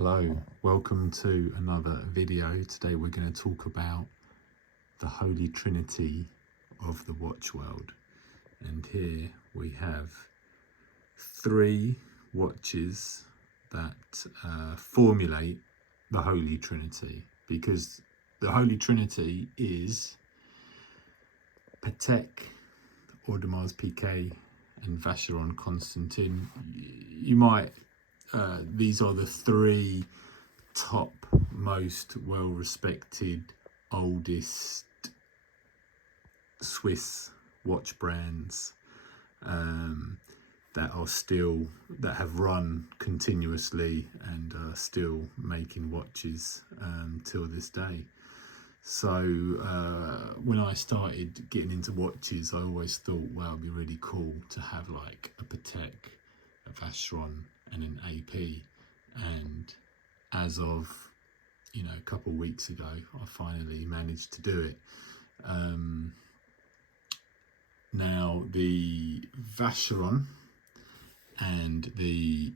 Hello, welcome to another video. Today we're going to talk about the Holy Trinity of the watch world. And here we have three watches that formulate the Holy Trinity, because the Holy Trinity is Patek, Audemars Piguet and Vacheron Constantin. You might these are the three top most well-respected oldest Swiss watch brands that have run continuously and are still making watches till this day. So when I started getting into watches, I always thought, well, it'd be really cool to have like a Patek, a Vacheron and an AP. And as of a couple of weeks ago, I finally managed to do it. Now the Vacheron and the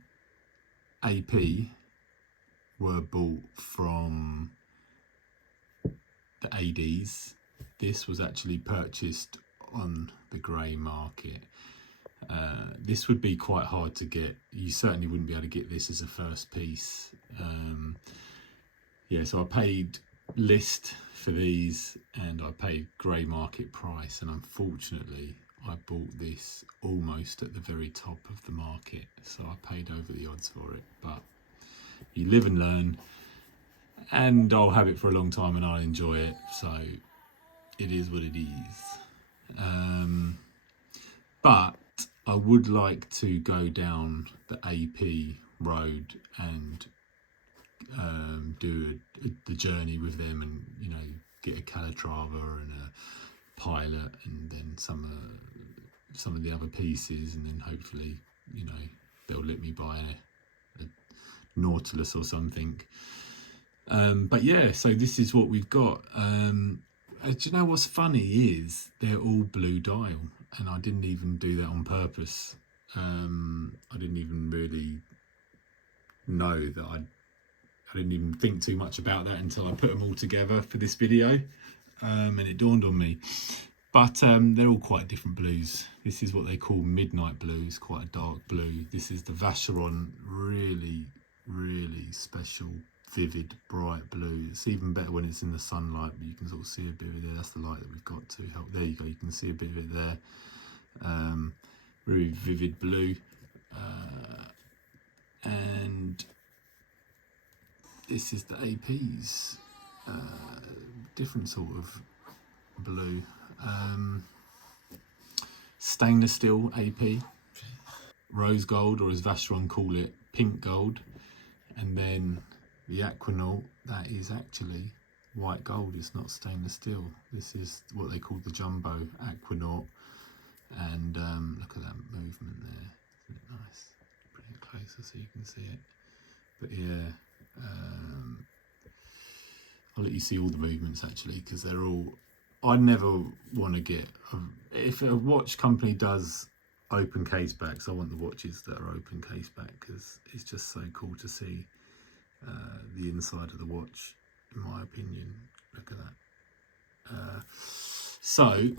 AP were bought from the ADs. This was actually purchased on the grey market. This would be quite hard to get. You certainly wouldn't be able to get this as a first piece. So I paid list for these and I paid grey market price, and unfortunately I bought this almost at the very top of the market, so I paid over the odds for it. But you live and learn, and I'll have it for a long time and I'll enjoy it, so it is what it is. But I would like to go down the AP road and do the journey with them, and get a Calatrava and a Pilot, and then some of the other pieces, and then hopefully they'll let me buy a Nautilus or something. But yeah, so this is what we've got. Do you know what's funny is they're all blue dial, and I didn't even do that on purpose. I didn't even really know that I didn't even think too much about that until I put them all together for this video, and it dawned on me. But they're all quite different blues. This is what they call midnight blues, quite a dark blue. This is the Vacheron, really, really special, vivid, bright blue. It's even better when it's in the sunlight, but you can sort of see a bit of it there. That's the light that we've got to help. There you go, you can see a bit of it there. Really vivid blue. And this is the AP's different sort of blue. Stainless steel AP, rose gold, or as Vacheron call it, pink gold. And then the Aquanaut, that is actually white gold. It's not stainless steel. This is what they call the jumbo Aquanaut. And look at that movement there. Isn't it nice? Bring it closer so you can see it. But yeah, I'll let you see all the movements actually, because they're all. I never want to get. If a watch company does open case backs, I want the watches that are open case back, because it's just so cool to see the inside of the watch, in my opinion. Look at that. So,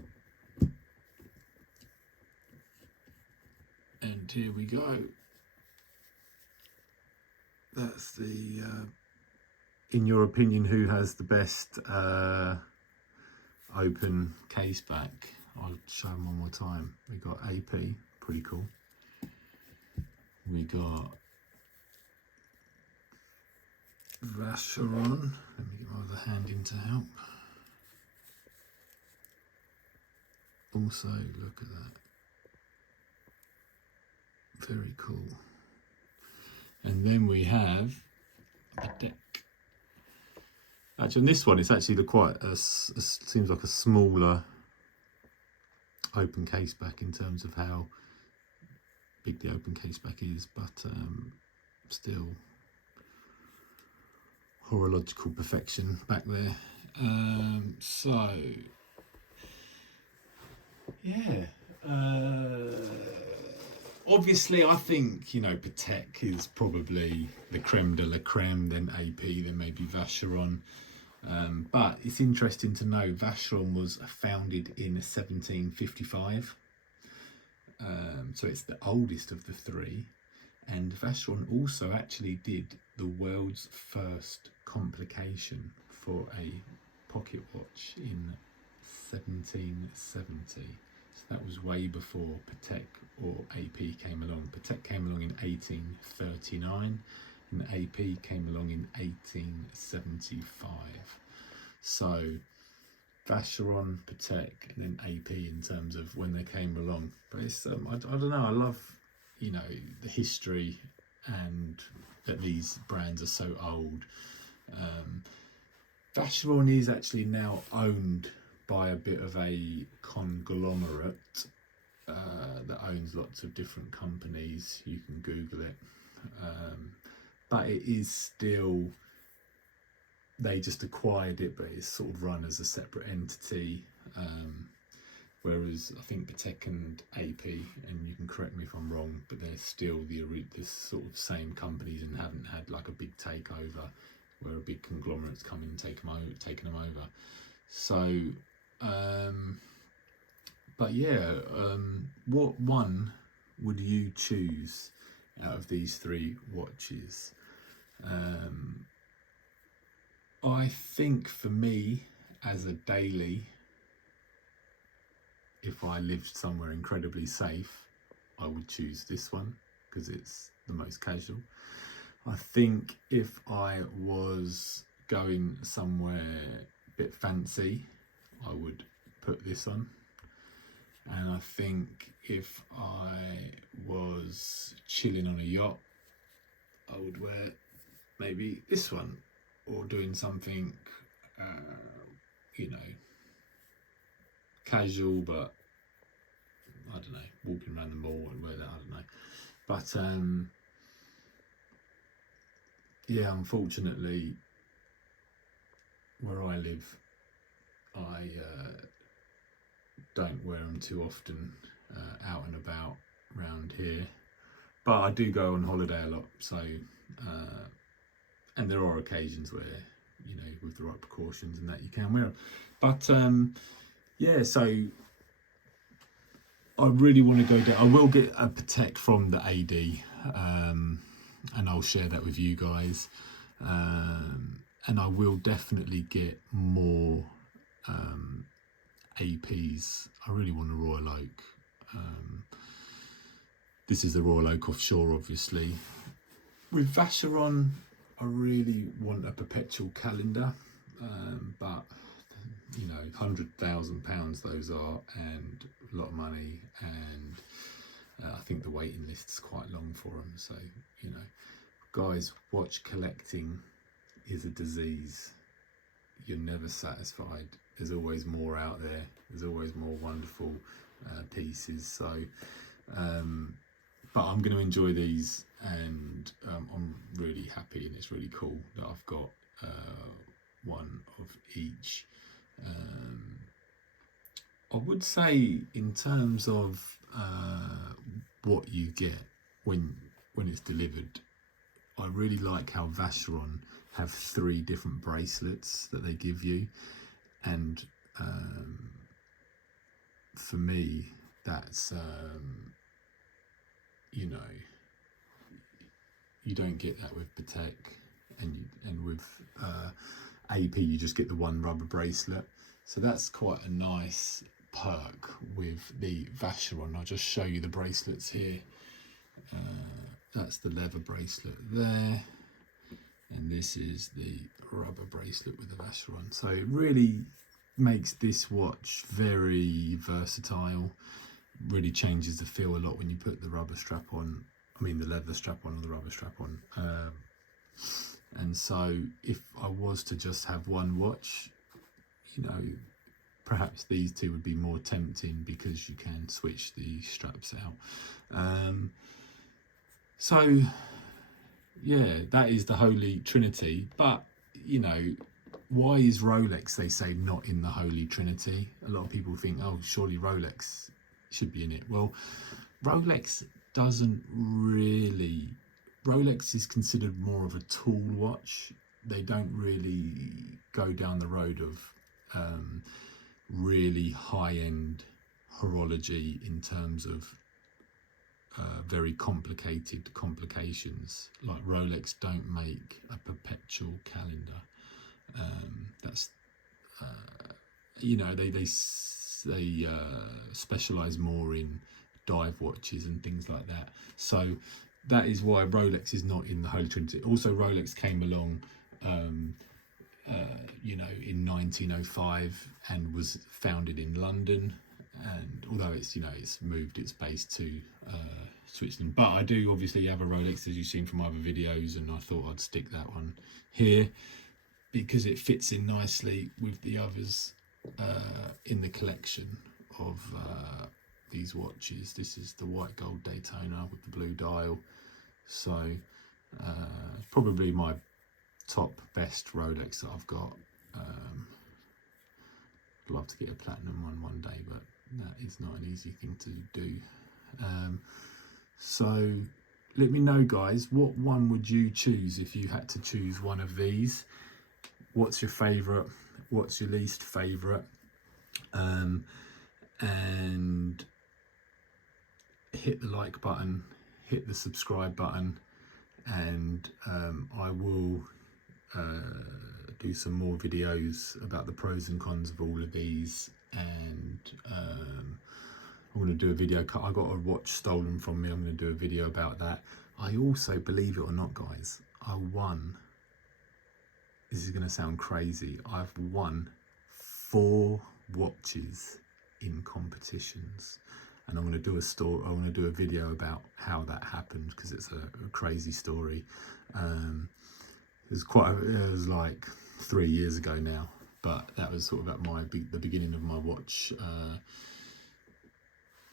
and here we go. That's the. In your opinion, who has the best open case back? I'll show them one more time. We got AP, pretty cool. We got Vacheron. Let me get my other hand in to help. Also, look at that. Very cool. And then we have Patek. Actually, on this one, it's actually seems like a smaller open case back in terms of how big the open case back is, but still horological perfection back there. So yeah, Obviously, I think, you know, Patek is probably the creme de la creme, then AP, then maybe Vacheron. But it's interesting to know Vacheron was founded in 1755. So it's the oldest of the three. And Vacheron also actually did the world's first complication for a pocket watch in 1770. So that was way before Patek or AP came along. Patek came along in 1839 and AP came along in 1875. So Vacheron, Patek, and then AP in terms of when they came along. But it's I don't know. I love, you know, the history and that these brands are so old. Vacheron is actually now owned by a bit of a conglomerate that owns lots of different companies. You can Google it, but it is still, they just acquired it, but it's sort of run as a separate entity. Whereas I think Patek and AP, and you can correct me if I'm wrong, but they're still the sort of same companies and haven't had like a big takeover where a big conglomerate's come in and taken them over. So, but yeah, what one would you choose out of these three watches? I think for me, as a daily, if I lived somewhere incredibly safe, I would choose this one because it's the most casual. I think if I was going somewhere a bit fancy, I would put this on. And I think if I was chilling on a yacht, I would wear maybe this one, or doing something, you know, casual, but I don't know, walking around the mall and wear that, I don't know. But yeah, unfortunately, where I live, I don't wear them too often out and about around here. But I do go on holiday a lot, so and there are occasions where, you know, with the right precautions and that, you can wear them. But yeah, so I really want to go down. I will get a Patek from the AD, and I'll share that with you guys. And I will definitely get more APs. I really want a Royal Oak. This is the Royal Oak offshore, obviously. With Vacheron, I really want a perpetual calendar, but you know, £100,000 those are, and a lot of money, and I think the waiting list is quite long for them. So, you know, guys, watch collecting is a disease. You're never satisfied. There's always more out there. There's always more wonderful pieces. So, but I'm going to enjoy these, and I'm really happy, and it's really cool that I've got one of each. I would say in terms of what you get when it's delivered, I really like how Vacheron have 3 different bracelets that they give you, and for me that's you know, you don't get that with Patek, and with AP you just get the one rubber bracelet. So that's quite a nice perk with the Vacheron. I'll just show you the bracelets here. That's the leather bracelet there, and this is the rubber bracelet with the Vacheron. So it really makes this watch very versatile. Really changes the feel a lot when you put the rubber strap on. I mean the leather strap on, or the rubber strap on. And so if I was to just have one watch, you know, perhaps these two would be more tempting because you can switch the straps out. So yeah, that is the Holy Trinity. But you know, why is Rolex, they say, not in the Holy Trinity? A lot of people think, oh, surely Rolex should be in it. Well, Rolex doesn't really... Rolex is considered more of a tool watch. They don't really go down the road of really high-end horology in terms of very complicated complications. Like Rolex don't make a perpetual calendar. That's you know, they specialize more in dive watches and things like that. So that is why Rolex is not in the Holy Trinity. Also, Rolex came along you know, in 1905 and was founded in London, and although it's, you know, it's moved its base to Switzerland, but I do obviously have a Rolex, as you've seen from other videos, and I thought I'd stick that one here because it fits in nicely with the others in the collection of these watches. This is the white gold Daytona with the blue dial, so probably my top best Rolex that I've got. I'd love to get a platinum one day, but that is not an easy thing to do. So let me know, guys, what one would you choose if you had to choose one of these? What's your favourite? What's your least favourite? And hit the like button, hit the subscribe button, and I will do some more videos about the pros and cons of all of these, and I'm going to do a video. I got a watch stolen from me. I'm going to do a video about that. I also, believe it or not, guys, I won. This is going to sound crazy. I've won 4 watches in competitions, and I'm going to do a story. I'm going to do a video about how that happened because it's a crazy story. It was like 3 years ago now, but that was sort of at the beginning of my watch.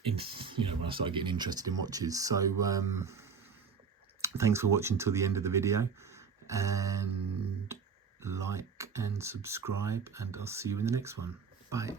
You know, when I started getting interested in watches. So thanks for watching till the end of the video, and like and subscribe, and I'll see you in the next one. Bye.